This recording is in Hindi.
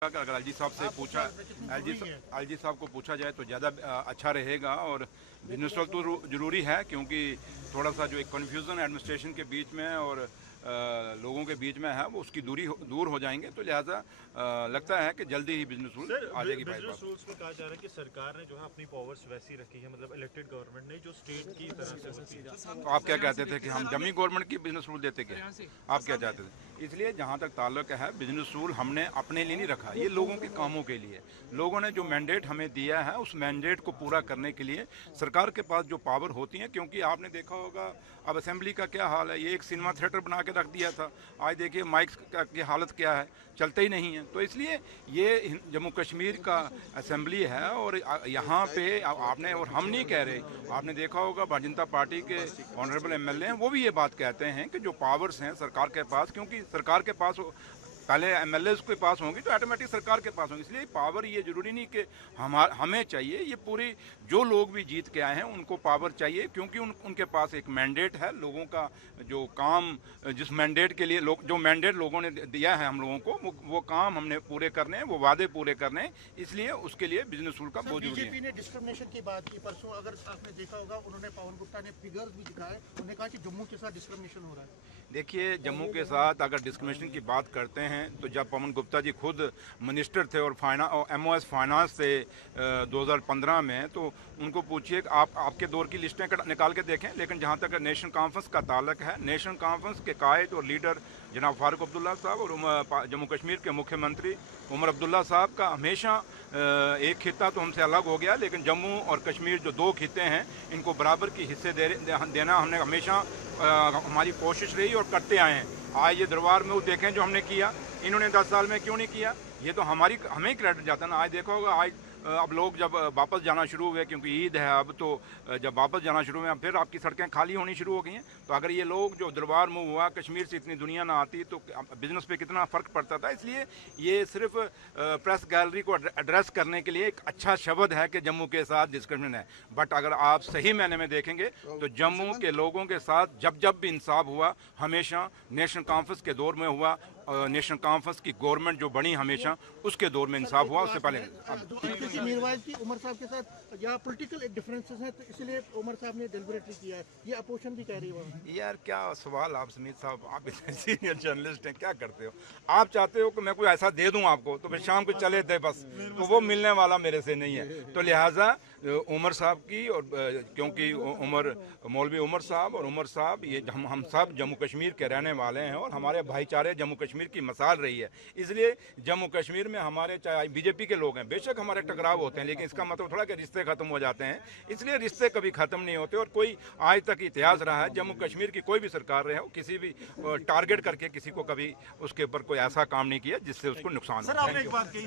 अगर एलजी साहब से पूछा एलजी साहब को पूछा जाए तो ज़्यादा अच्छा रहेगा। और बिजनेस तो ज़रूरी है, क्योंकि थोड़ा सा जो एक कन्फ्यूज़न एडमिनिस्ट्रेशन के बीच में और लोगों के बीच में है वो उसकी दूर हो जाएंगे। तो लिहाजा लगता है कि जल्दी ही बिजनेस रूल आ जाएगी। बिजनेस रूल्स में कहा जा रहा है कि सरकार ने जो है अपनी पावर्स वैसी रखी है, मतलब इलेक्टेड गवर्नमेंट ने, जो स्टेट की तरह से होती है। तो आप क्या कहते थे कि हम जमी गवर्नमेंट की बिजनेस रूल देते क्या? आप क्या चाहते थे? इसलिए जहाँ तक ताल्लुक है, बिजनेस रूल हमने अपने लिए नहीं रखा, ये लोगों के कामों के लिए। लोगों ने जो मैंडेट हमें दिया है उस मैंडेट को पूरा करने के लिए सरकार के पास जो पावर होती है, क्योंकि आपने देखा होगा अब असेंबली का क्या हाल है, ये एक सिनेमा थिएटर बना के रख दिया था। आज देखिए माइक की हालत क्या है, चलते ही नहीं है। तो इसलिए ये जम्मू कश्मीर का असेंबली है और यहाँ पे आपने और हम नहीं कह रहे, आपने देखा होगा भारतीय जनता पार्टी के ऑनरेबल एमएलए हैं, वो भी ये बात कहते हैं कि जो पावर्स हैं सरकार के पास, क्योंकि सरकार के पास पहले एमएलए के पास होंगी तो ऑटोमेटिक सरकार के पास होंगी। इसलिए पावर ये जरूरी नहीं कि हमें चाहिए, ये पूरी जो लोग भी जीत के आए हैं उनको पावर चाहिए, क्योंकि उनके पास एक मैंडेट है। लोगों का जो काम, जिस मैंडेट के लिए जो मैंडेट लोगों ने दिया है हम लोगों को, वो काम हमने पूरे करने हैं, वो वादे पूरे करने हैं। इसलिए उसके लिए बिजनेस रूल का बहुत जरूरी है। बीजेपी ने डिस्क्रिमिनेशन की बात की परसों, अगर आपने देखा होगा, उन्होंने पवन गुप्ता ने फिगर्स भी दिखाए, उन्होंने कहा कि जम्मू के साथ डिस्क्रिमिनेशन हो रहा है। देखिए, जम्मू के साथ अगर डिस्क्रिमिनेशन की बात करते हैं तो जब पवन गुप्ता जी खुद मिनिस्टर थे और MOS फाइनेंस थे 2015 में, तो उनको पूछिए, आपके दौर की लिस्टें निकाल के देखें। लेकिन जहाँ तक नेशनल कॉन्फ्रेंस का ताल्लुक है, नेशनल कॉन्फ्रेंस के कायद और लीडर जनाब फारूक अब्दुल्ला साहब और जम्मू कश्मीर के मुख्यमंत्री उमर अब्दुल्ला साहब का हमेशा एक खिता तो हमसे अलग हो गया, लेकिन जम्मू और कश्मीर जो दो खिते हैं इनको बराबर की हिस्से देना हमने हमेशा हमारी कोशिश रही और करते आए हैं। आज ये दरबार में वो देखें जो हमने किया, इन्होंने 10 साल में क्यों नहीं किया, ये तो हमें क्रेडिट जाता है ना। आज देखा होगा, आज अब लोग जब वापस जाना शुरू हुए, क्योंकि ईद है अब, तो जब वापस जाना शुरू हुए फिर आपकी सड़कें खाली होनी शुरू हो गई हैं। तो अगर ये लोग जो दरबार मूव हुआ, कश्मीर से इतनी दुनिया ना आती तो बिजनेस पे कितना फ़र्क पड़ता था। इसलिए ये सिर्फ प्रेस गैलरी को एड्रेस करने के लिए एक अच्छा शब्द है कि जम्मू के साथ डिस्क्रिमिनेशन है। बट अगर आप सही मायने में देखेंगे तो जम्मू के लोगों के साथ जब भी इंसाफ हुआ, हमेशा नेशनल कॉन्फ्रेंस के दौर में हुआ। नेशनल कॉन्फ्रेंस की गवर्नमेंट जो बनी हमेशा, उसके दौर में इंसाफ हुआ। उससे पहले मीरवाइज की उमर साहब के साथ या पॉलिटिकल डिफरेंसेस हैं, तो इसलिए उमर साहब ने डेलिबरेटली किया है, ये अपोजिशन भी कह रही है। यार क्या सवाल आप समीत साहब, आप इतने सीनियर जर्नलिस्ट हैं, क्या करते हो आप? चाहते हो कि मैं कोई ऐसा दे दूं आपको तो फिर शाम को चले थे बस, तो वो मिलने वाला मेरे से नहीं है। तो लिहाजा उमर साहब की, और क्योंकि मौलवी उमर साहब और उमर साहब, ये हम सब जम्मू कश्मीर के रहने वाले हैं और हमारे भाईचारे जम्मू कश्मीर की मिसाल रही है। इसलिए जम्मू कश्मीर में हमारे, चाहे बीजेपी के लोग हैं, बेशक हमारे टकराव होते हैं, लेकिन इसका मतलब थोड़ा कि रिश्ते खत्म हो जाते हैं। इसलिए रिश्ते कभी खत्म नहीं होते। और कोई आज तक इतिहास रहा है, जम्मू कश्मीर की कोई भी सरकार रहे हो, किसी भी टारगेट करके किसी को कभी उसके ऊपर कोई ऐसा काम नहीं किया जिससे उसको नुकसान हो।